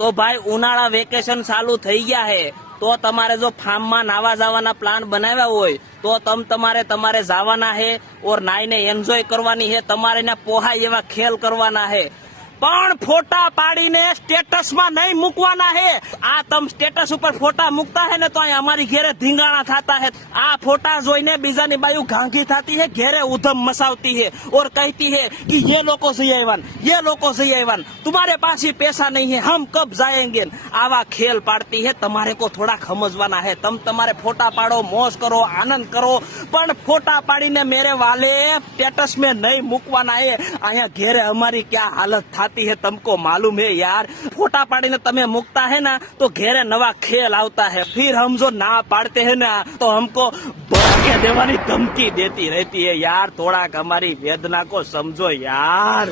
તો ભાઈ ઉનાળા વેકેશન ચાલુ થઈ ગયા હે, તો તમારે જો ફાર્મમાં નાવા જવાના પ્લાન બનાવ્યા હોય તો તમારે જવાના હે ઓર નાઈને એન્જોય કરવાની હે, તમારે ને પોહાય એવા ખેલ કરવાના હે, પણ ફોટા પાડીને સ્ટેટસમાં નહીં મૂકવાના હે। આ તમ સ્ટેટસ ઉપર ફોટા મૂકતા હે ને તો અહીં અમારી ઘેરે ધીંગાણા થતા હે। આ ફોટા જોઈને બીજાની બાયુ ઘાંઘી થતી હે, ઘેરે ઉધમ મસાવતી હે और कहती है कि ये लोग सही आयवान, ये लोग सही आयवान, तुम्हारे पास ही पैसा नहीं है, हम कब जाएंगे। आवा खेल पाड़ती है। तुम्हारे को थोड़ा समझवाना है। तुम तुम्हारे फोटा पाड़ो, मौज करो, आनंद करो, पण फोटा पाड़ीने मेरे वाले स्टेटस में नहीं मूकवाना है। आया घेरे हमारी क्या हालत थाती है तुमको मालूम है यार। फोटा पाड़ीने तमे मूकता है ना तो घेरे नवा खेल आवता है, फिर हम जो ना पाड़ते हैं ना तो हमको भड़के देवानी धमकी देती रहती है यार। थोड़ा हमारी वेदना को समझो यार।